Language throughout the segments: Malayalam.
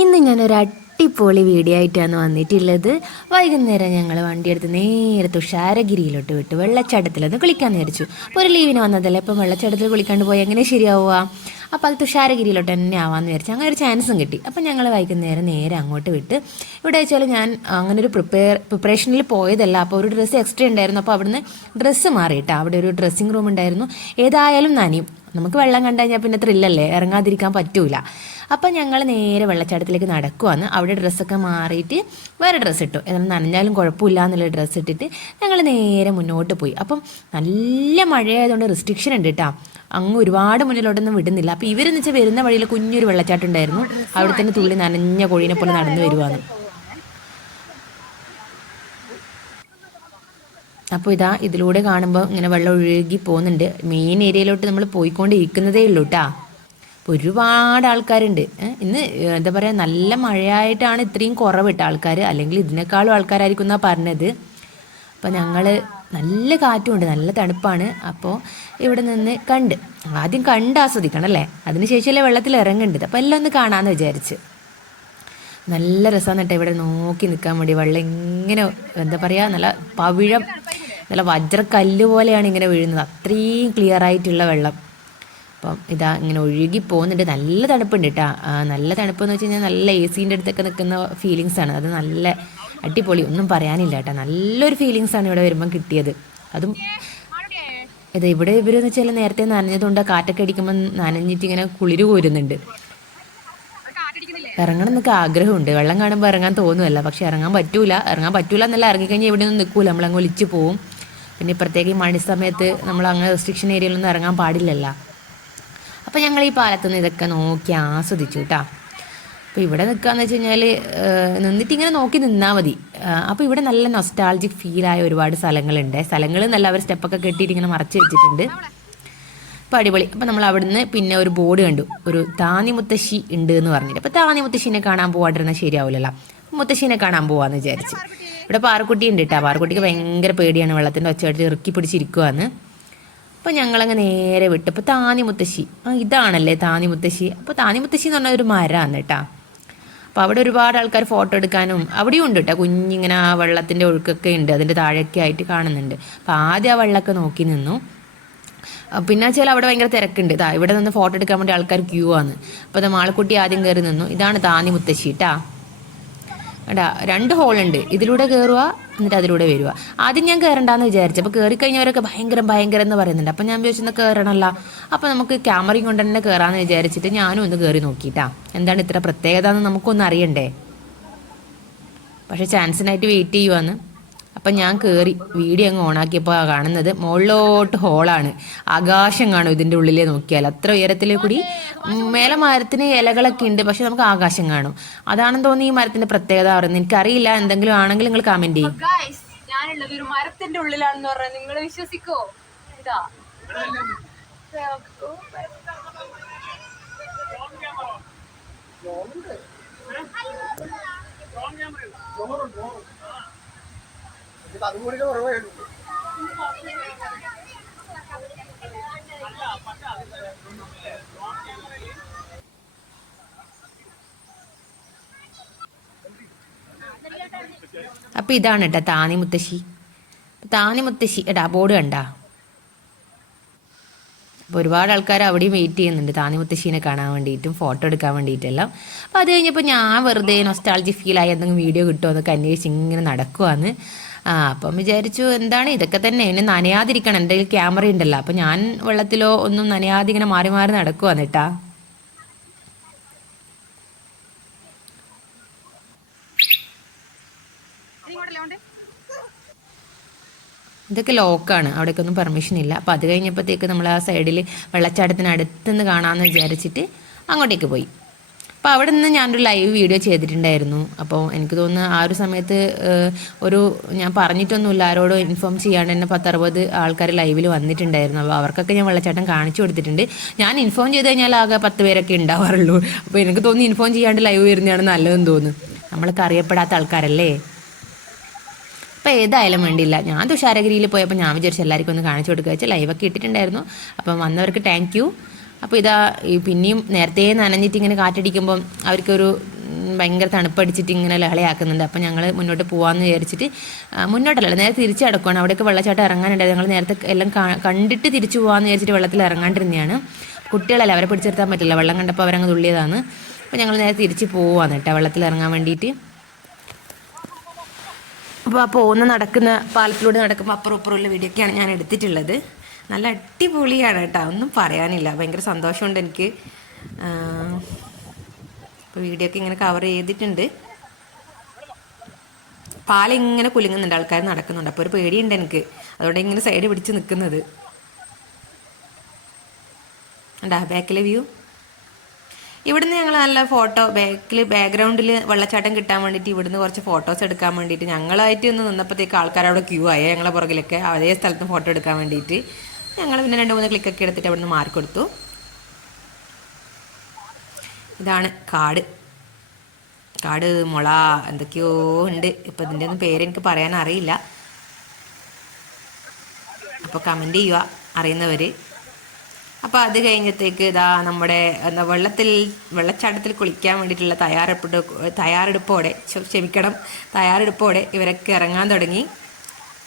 ഇന്ന് ഞാനൊരു അടിപൊളി വീഡിയോ ആയിട്ടാണ് വന്നിട്ടുള്ളത്. വൈകുന്നേരം ഞങ്ങൾ വണ്ടിയെടുത്ത് നേരെ തുഷാരഗിരിയിലോട്ട് വിട്ടു. വെള്ളച്ചാട്ടത്തിലൊന്ന് കുളിക്കാൻ വിചാരിച്ചു. അപ്പോൾ ഒരു ലീവിന് വന്നതല്ലേ? ഇപ്പം വെള്ളച്ചാട്ടത്തിൽ കുളിക്കാണ്ട് പോയി എങ്ങനെ ശരിയാവുക? അപ്പോൾ അത് തുഷാരഗിരിയിലോട്ട് തന്നെ ആവാമെന്ന് വിചാരിച്ചു. അങ്ങനെ ഒരു ചാൻസും കിട്ടി. അപ്പം ഞങ്ങൾ വൈകുന്നേരം നേരെ അങ്ങോട്ട് വിട്ട് ഇവിടെ വെച്ചാൽ ഞാൻ അങ്ങനെ ഒരു പ്രിപ്പയർ പ്രിപ്പറേഷനിൽ പോയതല്ല. അപ്പോൾ ഒരു ഡ്രസ്സ് എക്സ്ട്രാ ഉണ്ടായിരുന്നു. അപ്പോൾ അവിടുന്ന് ഡ്രസ്സ് മാറിയിട്ടാണ് അവിടെ ഒരു ഡ്രസ്സിങ് റൂം ഉണ്ടായിരുന്നു. ഏതായാലും നനയും. നമുക്ക് വെള്ളം കണ്ടു കഴിഞ്ഞാൽ പിന്നെ ത്രില്ലല്ലേ ഇറങ്ങാതിരിക്കാൻ പറ്റൂല. അപ്പം ഞങ്ങൾ നേരെ വെള്ളച്ചാട്ടത്തിലേക്ക് നടക്കുവാന്ന് അവിടെ ഡ്രസ്സൊക്കെ മാറിയിട്ട് വേറെ ഡ്രസ്സ് ഇട്ടു. എന്നാൽ നനഞ്ഞാലും കുഴപ്പമില്ല എന്നുള്ള ഡ്രസ്സ് ഇട്ടിട്ട് ഞങ്ങൾ നേരെ മുന്നോട്ട് പോയി. അപ്പം നല്ല മഴയായതുകൊണ്ട് റെസ്ട്രിക്ഷൻ ഉണ്ട് കേട്ടോ അങ്ങ് ഒരുപാട് മുന്നിലോട്ടൊന്നും വിടുന്നില്ല. അപ്പം ഇവരെന്ന് വെച്ചാൽ വരുന്ന വഴിയിൽ കുഞ്ഞൊരു വെള്ളച്ചാട്ടം ഉണ്ടായിരുന്നു. അവിടെ തന്നെ തുള്ളി നനഞ്ഞ കോഴീനെ പോലെ നടന്നു വരുവാന്ന് അപ്പോൾ ഇതാ ഇതിലൂടെ കാണുമ്പോൾ ഇങ്ങനെ വെള്ളം ഒഴുകി പോകുന്നുണ്ട്. മെയിൻ ഏരിയയിലോട്ട് നമ്മൾ പോയിക്കൊണ്ടിരിക്കുന്നതേ ഉള്ളൂ കേട്ടോ ഒരുപാട് ആൾക്കാരുണ്ട്. ഇന്ന് എന്താ പറയുക നല്ല മഴയായിട്ടാണ് ഇത്രയും കുറവിട്ട ആൾക്കാർ അല്ലെങ്കിൽ ഇതിനേക്കാളും ആൾക്കാരായിരിക്കും എന്നാണ് പറഞ്ഞത്. അപ്പോൾ ഞങ്ങൾ നല്ല കാറ്റുമുണ്ട് നല്ല തണുപ്പാണ്. അപ്പോൾ ഇവിടെ നിന്ന് കണ്ട് ആദ്യം കണ്ട് ആസ്വദിക്കണം അല്ലേ? അതിനുശേഷമല്ലേ വെള്ളത്തിൽ ഇറങ്ങേണ്ടത്. അപ്പോൾ എല്ലാം ഒന്ന് കാണാമെന്ന് വിചാരിച്ച്. നല്ല രസമാണ് കേട്ടോ ഇവിടെ നോക്കി നിൽക്കാൻ വേണ്ടി. വെള്ളം ഇങ്ങനെ എന്താ പറയുക നല്ല പവിഴം നല്ല വജ്രക്കല്ല് പോലെയാണ് ഇങ്ങനെ വീഴുന്നത്. അത്രയും ക്ലിയർ ആയിട്ടുള്ള വെള്ളം. അപ്പം ഇതാ ഇങ്ങനെ ഒഴുകി പോകുന്നുണ്ട്. നല്ല തണുപ്പുണ്ട് കേട്ടോ നല്ല തണുപ്പ് എന്ന് വെച്ച് കഴിഞ്ഞാൽ നല്ല എ സീന്റെ അടുത്തൊക്കെ നിൽക്കുന്ന ഫീലിങ്സ് ആണ്. അത് നല്ല അടിപൊളി. ഒന്നും പറയാനില്ല കേട്ടോ നല്ലൊരു ഫീലിങ്സ് ആണ് ഇവിടെ വരുമ്പം കിട്ടിയത്. അതും ഇത് ഇവിടെ ഇവരെന്ന് വെച്ചാൽ നേരത്തെ നനഞ്ഞതുകൊണ്ട് കാറ്റൊക്കെ അടിക്കുമ്പോൾ നനഞ്ഞിട്ട് ഇങ്ങനെ കുളിര് കോരുന്നുണ്ട്. ഇറങ്ങണം എന്നൊക്കെ ആഗ്രഹമുണ്ട്. വെള്ളം കാണുമ്പോൾ ഇറങ്ങാൻ തോന്നുമല്ല പക്ഷെ ഇറങ്ങാൻ പറ്റൂല. ഇറങ്ങാൻ പറ്റൂല എന്നല്ല. ഇറങ്ങിക്കഴിഞ്ഞാൽ ഇവിടെ നിന്ന് നിൽക്കൂല. നമ്മളങ്ങ് ഒലിച്ചു പോവും. പിന്നെ പ്രത്യേകം മണി സമയത്ത് നമ്മൾ അങ്ങനെ റെസ്ട്രിക്ഷൻ ഏരിയയിലൊന്നും ഇറങ്ങാൻ പാടില്ലല്ലോ. അപ്പോൾ ഞങ്ങൾ ഈ പാലത്ത് നിന്ന് ഇതൊക്കെ നോക്കി ആസ്വദിച്ചു കേട്ടോ അപ്പോൾ ഇവിടെ നിൽക്കുകയെന്ന് വെച്ച് കഴിഞ്ഞാൽ നിന്നിട്ട് ഇങ്ങനെ നോക്കി നിന്നാൽ മതി. അപ്പോൾ ഇവിടെ നല്ല നൊസ്റ്റാൾജിക് ഫീലായ ഒരുപാട് സ്ഥലങ്ങളുണ്ട്. സ്ഥലങ്ങൾ നല്ല അവർ സ്റ്റെപ്പൊക്കെ കെട്ടിയിട്ട് ഇങ്ങനെ മറച്ച് വെച്ചിട്ടുണ്ട്. അപ്പോൾ അടിപൊളി. അപ്പോൾ നമ്മൾ അവിടുന്ന് പിന്നെ ഒരു ബോർഡ് കണ്ടു. ഒരു താനി മുത്തശ്ശി ഉണ്ട് എന്ന് പറഞ്ഞിട്ട്. അപ്പോൾ താനി മുത്തശ്ശിനെ കാണാൻ പോകാണ്ടിരുന്നാൽ ശരിയാവില്ലല്ലോ മുത്തശ്ശീനെ കാണാൻ പോവാന്ന് വിചാരിച്ച്. ഇവിടെ പാറക്കുട്ടി ഉണ്ട് കേട്ടോ പാറക്കുട്ടിക്ക് ഭയങ്കര പേടിയാണ് വെള്ളത്തിന്റെ ഒച്ചയായിട്ട് ഇറുക്കി പിടിച്ചിരിക്കുവാന്ന്. അപ്പോൾ ഞങ്ങളങ്ങ് നേരെ വിട്ടു. അപ്പോൾ താനി മുത്തശ്ശി. ആ ഇതാണല്ലേ താനി മുത്തശ്ശി? അപ്പോൾ താനി മുത്തശ്ശി എന്ന് പറഞ്ഞ ഒരു മരമാണ് കേട്ടോ. അപ്പോൾ അവിടെ ഒരുപാട് ആൾക്കാർ ഫോട്ടോ എടുക്കാനും അവിടെയും ഉണ്ട് കേട്ടോ. കുഞ്ഞിങ്ങനെ ആ വെള്ളത്തിന്റെ ഒഴുക്കൊക്കെ ഉണ്ട്. അതിന്റെ താഴെയൊക്കെ ആയിട്ട് കാണുന്നുണ്ട്. അപ്പോൾ ആദ്യം ആ വെള്ളമൊക്കെ നോക്കി നിന്നു. പിന്നെ വെച്ചാൽ അവിടെ ഭയങ്കര തിരക്കുണ്ട്. ഇവിടെ നിന്ന് ഫോട്ടോ എടുക്കാൻ വേണ്ടി ആൾക്കാർ ക്യൂ ആണ് അപ്പോൾ ഇത് മാളക്കുട്ടി ആദ്യം കയറി നിന്നു. ഇതാണ് താനി മുത്തശ്ശി കേട്ടാ. എടാ രണ്ട് ഹോളുണ്ട്. ഇതിലൂടെ കയറുക എന്നിട്ട് അതിലൂടെ വരിക ആദ്യം ഞാൻ കയറണ്ടെന്ന് വിചാരിച്ചു. അപ്പോൾ കയറി കഴിഞ്ഞവരൊക്കെ ഭയങ്കര ഭയങ്കര എന്ന് പറയുന്നുണ്ട്. അപ്പോൾ ഞാൻ വിചാരിച്ചൊന്ന് കയറണമല്ല അപ്പോൾ നമുക്ക് ക്യാമറയും കൊണ്ട് തന്നെ കയറാമെന്ന് വിചാരിച്ചിട്ട് ഞാനും ഒന്ന് കയറി നോക്കിയിട്ടാ എന്താണ് ഇത്ര പ്രത്യേകത എന്ന് നമുക്കൊന്ന് അറിയണ്ടേ? പക്ഷേ ചാൻസിനായിട്ട് വെയിറ്റ് ചെയ്യുവാന്ന്. അപ്പം ഞാൻ കയറി വീഡിയോ അങ്ങ് ഓണാക്കിയപ്പോൾ കാണുന്നത് മുകളിലോട്ട് ഹോളാണ്. ആകാശം കാണും ഇതിന്റെ ഉള്ളിലേ നോക്കിയാൽ. അത്ര ഉയരത്തിൽ കൂടി മേലെ മരത്തിന് ഇലകളൊക്കെ ഉണ്ട് പക്ഷെ നമുക്ക് ആകാശം കാണും. അതാണെന്ന് തോന്നി ഈ മരത്തിന്റെ പ്രത്യേകത പറയുന്നത്. എനിക്കറിയില്ല എന്തെങ്കിലും ആണെങ്കിൽ നിങ്ങൾ കമന്റ് ചെയ്യും. ഞാനുള്ളത് ഒരു മരത്തിന്റെ ഉള്ളിലാണെന്ന് പറഞ്ഞാൽ നിങ്ങൾ വിശ്വസിക്കോ? ഇതാ. അപ്പം ഇതാണ് കേട്ടോ താനി മുത്തശ്ശി. താനി മുത്തശ്ശി എടാ ബോർഡ് കണ്ടാ? അപ്പോൾ ഒരുപാട് ആൾക്കാർ അവിടെയും വെയിറ്റ് ചെയ്യുന്നുണ്ട് താനി മുത്തശ്ശീനെ കാണാൻ വേണ്ടിയിട്ടും ഫോട്ടോ എടുക്കാൻ വേണ്ടിയിട്ടെല്ലാം. അപ്പോൾ അത് കഴിഞ്ഞപ്പോൾ ഞാൻ വെറുതെ നൊസ്റ്റാൾജി ഫീലായി എന്തെങ്കിലും വീഡിയോ കിട്ടുമോ എന്നൊക്കെ അന്വേഷിച്ച് ഇങ്ങനെ നടക്കുവാന്ന്. ആ അപ്പം വിചാരിച്ചു എന്താണ് ഇതൊക്കെ തന്നെ എന്നെ നനയാതിരിക്കണം എന്റെ കയ്യിൽ ക്യാമറ ഉണ്ടല്ലോ. അപ്പം ഞാൻ വെള്ളത്തിലോ ഒന്നും നനയാതെ ഇങ്ങനെ മാറി മാറി നടക്കുവാ കേട്ടാ ഇതൊക്കെ ലോക്കാണ് അവിടേക്ക് ഒന്നും പെർമിഷൻ ഇല്ല. അപ്പോൾ അത് കഴിഞ്ഞപ്പോഴത്തേക്ക് നമ്മൾ ആ സൈഡിൽ വെള്ളച്ചാട്ടത്തിന് അടുത്തുനിന്ന് കാണാമെന്ന് വിചാരിച്ചിട്ട് അങ്ങോട്ടേക്ക് പോയി. അപ്പോൾ അവിടെ നിന്ന് ഞാനൊരു ലൈവ് വീഡിയോ ചെയ്തിട്ടുണ്ടായിരുന്നു. അപ്പോൾ എനിക്ക് തോന്നുന്നു ആ ഒരു സമയത്ത് ഒരു ഞാൻ പറഞ്ഞിട്ടൊന്നുമില്ല ആരോടും ഇൻഫോം ചെയ്യാണ്ട് തന്നെ പത്തറുപത് ആൾക്കാർ ലൈവിൽ വന്നിട്ടുണ്ടായിരുന്നു. അപ്പോൾ അവർക്കൊക്കെ ഞാൻ വെള്ളച്ചാട്ടം കാണിച്ചു കൊടുത്തിട്ടുണ്ട്. ഞാൻ ഇൻഫോം ചെയ്ത് കഴിഞ്ഞാൽ ആകെ പത്ത് പേരൊക്കെ ഉണ്ടാവാറുള്ളൂ. അപ്പോൾ എനിക്ക് തോന്നി ഇൻഫോം ചെയ്യാണ്ട് ലൈവ് വരുന്നതാണ് നല്ലതെന്ന് തോന്നുന്നു. നമ്മളൊക്കെ അറിയപ്പെടാത്ത ആൾക്കാരല്ലേ? അപ്പോൾ ഏതായാലും വേണ്ടിയില്ല. ഞാൻ തുഷാരഗിരിയിൽ പോയപ്പോൾ ഞാൻ വിചാരിച്ചു എല്ലാവർക്കും ഒന്ന് കാണിച്ചു കൊടുക്കുക വെച്ചാൽ ലൈവൊക്കെ ഇട്ടിട്ടുണ്ടായിരുന്നു. അപ്പം വന്നവർക്ക് താങ്ക് അപ്പോൾ ഇതാ പിന്നെയും നേരത്തെ നനഞ്ഞിട്ട് ഇങ്ങനെ കാറ്റടിക്കുമ്പം അവർക്കൊരു ഭയങ്കര തണുപ്പടിച്ചിട്ട് ഇങ്ങനെ ലഹളയാക്കുന്നുണ്ട്. അപ്പോൾ ഞങ്ങൾ മുന്നോട്ട് പോകാമെന്ന് വിചാരിച്ചിട്ട് മുന്നോട്ടല്ല നേരെ തിരിച്ച് കിടക്കുകയാണ് അവിടെയൊക്കെ വെള്ളച്ചാട്ടം ഇറങ്ങാനുണ്ടായത് ഞങ്ങൾ നേരത്തെ എല്ലാം കണ്ടിട്ട് തിരിച്ചു പോകാമെന്ന് വിചാരിച്ചിട്ട് വെള്ളത്തിൽ ഇറങ്ങാണ്ടിരുന്നതാണ്. കുട്ടികളല്ല അവരെ പിടിച്ചെടുത്താൻ പറ്റില്ല. വെള്ളം കണ്ടപ്പോൾ അവരങ്ങ് തുള്ളിയതാണ്. അപ്പോൾ ഞങ്ങൾ നേരെ തിരിച്ച് പോവാന്ന് കേട്ടോ വെള്ളത്തിൽ ഇറങ്ങാൻ വേണ്ടിയിട്ട്. അപ്പോൾ ആ പോകുന്ന നടക്കുന്ന പാലത്തിലൂടെ നടക്കുമ്പോൾ അപ്പുറം ഇപ്പുറമുള്ള വീഡിയോ ഒക്കെയാണ് ഞാൻ എടുത്തിട്ടുള്ളത്. നല്ല അടിപൊളിയാണ് കേട്ടോ. ഒന്നും പറയാനില്ല. ഭയങ്കര സന്തോഷമുണ്ട് എനിക്ക്. ഇപ്പോൾ വീഡിയോ ഒക്കെ ഇങ്ങനെ കവർ ചെയ്തിട്ടുണ്ട്. പാലിങ്ങനെ കുലുങ്ങുന്നുണ്ട്. ആൾക്കാർ നടക്കുന്നുണ്ട്. അപ്പോൾ ഒരു പേടിയുണ്ട് എനിക്ക്. അതുകൊണ്ട് ഇങ്ങനെ സൈഡ് പിടിച്ച് നിൽക്കുന്നത് ഉണ്ടാ ബാക്കിലെ വ്യൂ ഇവിടുന്ന് ഞങ്ങൾ നല്ല ഫോട്ടോ ബാക്കിൽ ബാക്ക്ഗ്രൗണ്ടിൽ വെള്ളച്ചാട്ടം കിട്ടാൻ വേണ്ടിയിട്ട് ഇവിടുന്ന് കുറച്ച് ഫോട്ടോസ് എടുക്കാൻ വേണ്ടിയിട്ട് ഞങ്ങളായിട്ട് ഒന്ന് നിന്നപ്പോഴത്തേക്ക് ആൾക്കാർ അവിടെ ക്യൂ ആയി. ഞങ്ങളെ പുറകിലൊക്കെ അതേ സ്ഥലത്ത് ഫോട്ടോ എടുക്കാൻ വേണ്ടിയിട്ട്. ഞങ്ങൾ പിന്നെ രണ്ട് മൂന്ന് ക്ലിക്കൊക്കെ എടുത്തിട്ട് അവിടുന്ന് മാർക്ക് കൊടുത്തു. ഇതാണ് കാട്. കാട് മുള എന്തൊക്കെയോ ഉണ്ട്. ഇപ്പം ഇതിന്റെ ഒന്നും പേര് എനിക്ക് പറയാൻ അറിയില്ല. അപ്പോൾ കമന്റ് ചെയ്യുക അറിയുന്നവർ അപ്പോൾ അത് കഴിഞ്ഞത്തേക്ക് ഇതാ നമ്മുടെ എന്താ വെള്ളത്തിൽ വെള്ളച്ചാട്ടത്തിൽ കുളിക്കാൻ വേണ്ടിയിട്ടുള്ള തയ്യാറെടുപ്പ് തയ്യാറെടുപ്പോടെ ക്ഷ- ക്ഷമിക്കണം തയ്യാറെടുപ്പോടെ ഇവരൊക്കെ ഇറങ്ങാൻ തുടങ്ങി.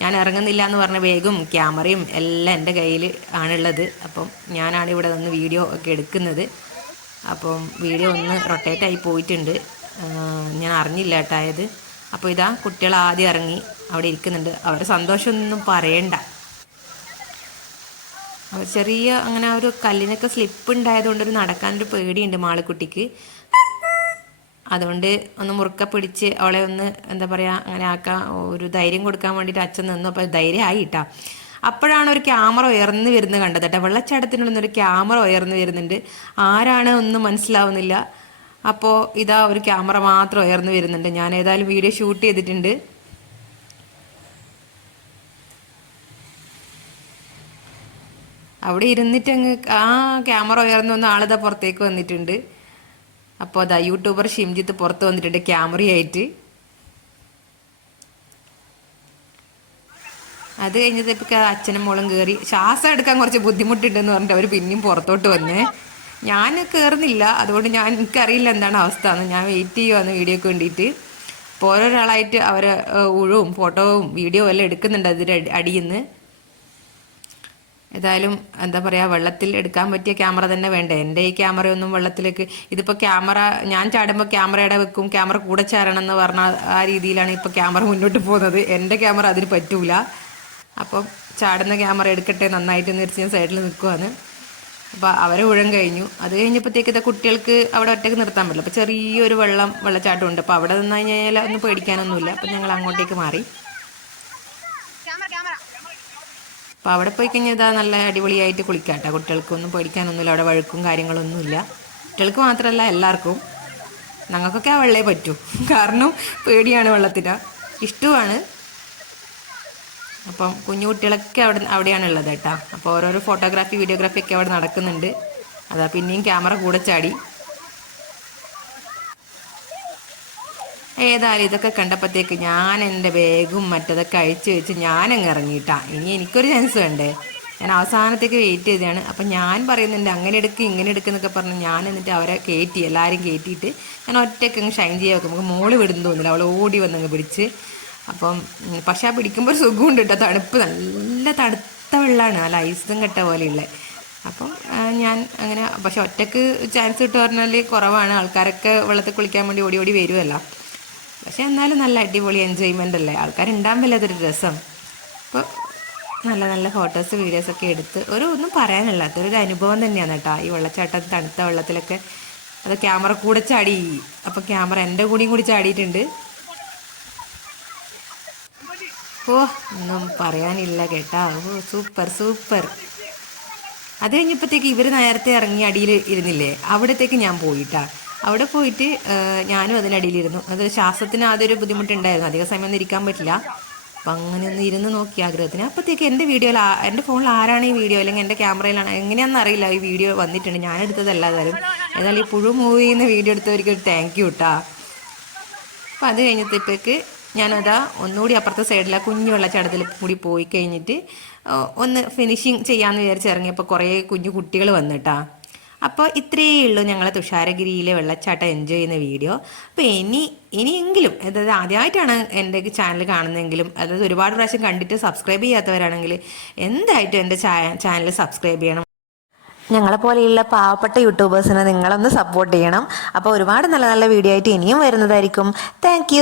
ഞാൻ ഇറങ്ങുന്നില്ല എന്ന് പറഞ്ഞ വേഗം ക്യാമറയും എല്ലാം എന്റെ കയ്യിൽ ആണുള്ളത്. അപ്പം ഞാനാണ് ഇവിടെ നിന്ന് വീഡിയോ ഒക്കെ എടുക്കുന്നത്. അപ്പം വീഡിയോ ഒന്ന് റൊട്ടേറ്റ് ആയി പോയിട്ടുണ്ട്. ഞാൻ അറിഞ്ഞില്ല കേട്ടായത് അപ്പോൾ ഇതാ കുട്ടികൾ ആദ്യം ഇറങ്ങി അവിടെ ഇരിക്കുന്നുണ്ട്. അവരുടെ സന്തോഷമൊന്നും പറയണ്ട. അവർ ചെറിയ അങ്ങനെ ഒരു കല്ലിനൊക്കെ സ്ലിപ്പ് ഉണ്ടായതുകൊണ്ട് ഒരു നടക്കാനൊരു പേടിയുണ്ട് മാളിക്കുട്ടിക്ക്. അതുകൊണ്ട് ഒന്ന് മുറുക്ക പിടിച്ച് അവളെ ഒന്ന് എന്താ പറയുക അങ്ങനെ ആക്കാൻ ഒരു ധൈര്യം കൊടുക്കാൻ വേണ്ടിയിട്ട് അച്ഛൻ നിന്നു. അപ്പോൾ ധൈര്യമായി കേട്ടാ അപ്പോഴാണ് ഒരു ക്യാമറ ഉയർന്നു വരുന്നത് കണ്ടത് കേട്ടോ. വെള്ളച്ചാട്ടത്തിനുള്ളിൽ നിന്ന് ഒരു ക്യാമറ ഉയർന്നു വരുന്നുണ്ട്. ആരാണ് ഒന്നും മനസ്സിലാവുന്നില്ല. അപ്പോൾ ഇതാ ഒരു ക്യാമറ മാത്രം ഉയർന്നു വരുന്നുണ്ട്. ഞാൻ ഏതായാലും വീഡിയോ ഷൂട്ട് ചെയ്തിട്ടുണ്ട്. അവിടെ ഇരുന്നിട്ട് അങ്ങ് ആ ക്യാമറ ഉയർന്നു വന്ന ആളിതാ പുറത്തേക്ക് വന്നിട്ടുണ്ട്. അപ്പോൾ അതാ യൂട്യൂബർ ഷിംജിത്ത് പുറത്ത് വന്നിട്ടുണ്ട് ക്യാമറയായിട്ട് അത് കഴിഞ്ഞപ്പോഴേക്ക് അച്ഛനും മോളും കയറി ശ്വാസം എടുക്കാൻ കുറച്ച് ബുദ്ധിമുട്ടുണ്ടെന്ന് പറഞ്ഞിട്ട് അവർ പിന്നെയും പുറത്തോട്ട് വന്നേ. ഞാൻ കയറുന്നില്ല അതുകൊണ്ട് ഞാൻ എനിക്കറിയില്ല എന്താണ് അവസ്ഥ എന്ന്. ഞാൻ വെയിറ്റ് ചെയ്യുവാന്ന് വീഡിയോക്ക് വേണ്ടിയിട്ട്. അപ്പോൾ ഓരോരാളായിട്ട് അവരെ ഉഴവും ഫോട്ടോവും വീഡിയോ എല്ലാം എടുക്കുന്നുണ്ട് അതിന്റെ അടിയിൽ നിന്ന് ഏതായാലും എന്താ പറയുക വെള്ളത്തിൽ എടുക്കാൻ പറ്റിയ ക്യാമറ തന്നെ വേണ്ടേ? എന്റെ ഈ ക്യാമറയൊന്നും വെള്ളത്തിലേക്ക് ഇതിപ്പോൾ ക്യാമറ ഞാൻ ചാടുമ്പോൾ ക്യാമറയുടെ വെക്കും? ക്യാമറ കൂടെ ചേരണം എന്ന് പറഞ്ഞ ആ രീതിയിലാണ് ഇപ്പോൾ ക്യാമറ മുന്നോട്ട് പോകുന്നത്. എന്റെ ക്യാമറ അതിന് പറ്റൂല. അപ്പം ചാടുന്ന ക്യാമറ എടുക്കട്ടെ നന്നായിട്ട് എന്ന് ഞാൻ സൈഡിൽ നിൽക്കുവാണ്. അപ്പോൾ അവരെ ഉഴം കഴിഞ്ഞു. അത് കഴിഞ്ഞപ്പോഴത്തേക്ക് ഇതാ കുട്ടികൾക്ക് അവിടെ ഒറ്റയ്ക്ക് നിർത്താൻ പറ്റില്ല. അപ്പോൾ ചെറിയൊരു വെള്ളം വെള്ളച്ചാട്ടം ഉണ്ട് അപ്പോൾ അവിടെ നിന്ന് കഴിഞ്ഞാൽ ഒന്നും പേടിക്കാനൊന്നുമില്ല. അപ്പൊ ഞങ്ങൾ അങ്ങോട്ടേക്ക് മാറി. അപ്പോൾ അവിടെ പോയി കഴിഞ്ഞാൽ ഇതാ നല്ല അടിപൊളിയായിട്ട് കുളിക്കാം കേട്ടോ കുട്ടികൾക്കൊന്നും പേടിക്കാനൊന്നുമില്ല. അവിടെ വഴുക്കും കാര്യങ്ങളൊന്നുമില്ല. കുട്ടികൾക്ക് മാത്രമല്ല എല്ലാവർക്കും. ഞങ്ങൾക്കൊക്കെ ആ വെള്ളേ പറ്റൂ. കാരണം പേടിയാണ് വെള്ളത്തിന്. ഇഷ്ടമാണ് അപ്പം കുഞ്ഞു കുട്ടികളൊക്കെ അവിടെ അവിടെയാണ് ഉള്ളത് കേട്ടോ. അപ്പോൾ ഓരോരോ ഫോട്ടോഗ്രാഫി വീഡിയോഗ്രാഫി ഒക്കെ അവിടെ നടക്കുന്നുണ്ട്. അതാ പിന്നെയും ക്യാമറ കൂടെ ചാടി. ഏതായാലും ഇതൊക്കെ കണ്ടപ്പോഴത്തേക്ക് ഞാൻ എന്റെ ബാഗും മറ്റതൊക്കെ അഴിച്ചു വെച്ച് ഞാനങ്ങ് ഇറങ്ങിയിട്ടാ. ഇനി എനിക്കൊരു ചാൻസ് വേണ്ടേ? ഞാൻ അവസാനത്തേക്ക് വെയിറ്റ് ചെയ്തതാണ്. അപ്പം ഞാൻ പറയുന്നുണ്ട് അങ്ങനെ എടുക്ക് ഇങ്ങനെ എടുക്കുന്നൊക്കെ പറഞ്ഞ് ഞാൻ എന്നിട്ട് അവരെ കയറ്റി എല്ലാവരും കയറ്റിയിട്ട് ഞാൻ ഒറ്റയ്ക്ക് അങ്ങ് ഷൈൻ ചെയ്യാൻ വെക്കും. നമുക്ക് മോൾ വിടുന്നു തോന്നില്ല അവൾ ഓടി വന്നങ്ങ് പിടിച്ച്. അപ്പം പക്ഷെ ആ പിടിക്കുമ്പോൾ ഒരു സുഖമുണ്ട് കേട്ടോ തണുപ്പ് നല്ല തണുത്ത വെള്ളമാണ് നല്ല ഐസും കെട്ട പോലെയുള്ള. അപ്പം ഞാൻ അങ്ങനെ പക്ഷെ ഒറ്റയ്ക്ക് ചാൻസ് കിട്ടുക പറഞ്ഞാൽ കുറവാണ്. ആൾക്കാരൊക്കെ വെള്ളത്തിൽ കുളിക്കാൻ വേണ്ടി ഓടി ഓടി വരുമല്ലോ പക്ഷെ എന്നാലും നല്ല അടിപൊളി എൻജോയ്മെന്റ് അല്ലേ? ആൾക്കാരുണ്ടാകുമ്പോൾ അതൊരു രസം. അപ്പോൾ നല്ല നല്ല ഫോട്ടോസ് വീഡിയോസൊക്കെ എടുത്ത് ഒരു ഒന്നും പറയാനില്ലാത്ത ഒരു അനുഭവം തന്നെയാണ് കേട്ടോ. ഈ വെള്ളച്ചാട്ടം തണുത്ത വെള്ളത്തിലൊക്കെ അത് ക്യാമറ കൂടെ ചാടി. അപ്പോൾ ക്യാമറ എന്റെ കൂടിയും കൂടി ചാടിയിട്ടുണ്ട്. ഓ ഒന്നും പറയാനില്ല കേട്ടാ. ഓ സൂപ്പർ സൂപ്പർ അത് കഴിഞ്ഞപ്പോഴത്തേക്ക് ഇവർ നേരത്തെ ഇറങ്ങി അടിയിൽ ഇരുന്നില്ലേ? അവിടത്തേക്ക് ഞാൻ പോയിട്ടാ. അവിടെ പോയിട്ട് ഞാനും അതിനടിയിലിരുന്നു. അത് ശ്വാസത്തിന് ആദ്യം ബുദ്ധിമുട്ടുണ്ടായിരുന്നു. അധിക സമയം ഒന്നും ഇരിക്കാൻ പറ്റില്ല. അപ്പം അങ്ങനെ ഒന്ന് ഇരുന്ന് നോക്കി ആഗ്രഹത്തിന്. അപ്പോഴത്തേക്ക് എന്റെ വീഡിയോയിൽ എന്റെ ഫോണിൽ ആരാണ് ഈ വീഡിയോ? അല്ലെങ്കിൽ എന്റെ ക്യാമറയിലാണ്? എങ്ങനെയാണെന്ന് അറിയില്ല. ഈ വീഡിയോ വന്നിട്ടുണ്ട്. ഞാൻ എടുത്തതല്ല ഏതായാലും എന്നാൽ ഈ പുഴു മൂവ് ചെയ്യുന്ന വീഡിയോ എടുത്തവർക്ക് ഒരു താങ്ക് യു കേട്ടാ അപ്പം അത് കഴിഞ്ഞത്തേക്ക് ഞാനതാ ഒന്നുകൂടി അപ്പുറത്തെ സൈഡിലെ കുഞ്ഞു ചടത്തിൽ കൂടി പോയി കഴിഞ്ഞിട്ട് ഒന്ന് ഫിനിഷിങ് ചെയ്യാമെന്ന് വിചാരിച്ചിറങ്ങിയപ്പോൾ കുറേ കുഞ്ഞു കുട്ടികൾ വന്നിട്ടാ അപ്പോൾ ഇത്രയേ ഉള്ളൂ ഞങ്ങൾ തുഷാരഗിരിയിലെ വെള്ളച്ചാട്ടം എൻജോയ് ചെയ്യുന്ന വീഡിയോ അപ്പോൾ ഇനി ഇനിയെങ്കിലും അതായത് ആദ്യമായിട്ടാണ് എന്റെ ചാനൽ കാണുന്നതെങ്കിലും അതായത് ഒരുപാട് പ്രാവശ്യം കണ്ടിട്ട് സബ്സ്ക്രൈബ് ചെയ്യാത്തവരാണെങ്കിൽ എന്തായിട്ടും എന്റെ ചാനൽ സബ്സ്ക്രൈബ് ചെയ്യണം. ഞങ്ങളെ പോലെയുള്ള പാവപ്പെട്ട യൂട്യൂബേഴ്സിനെ നിങ്ങളൊന്ന് സപ്പോർട്ട് ചെയ്യണം. അപ്പോൾ ഒരുപാട് നല്ല നല്ല വീഡിയോ ആയിട്ട് ഇനിയും വരുന്നതായിരിക്കും. താങ്ക്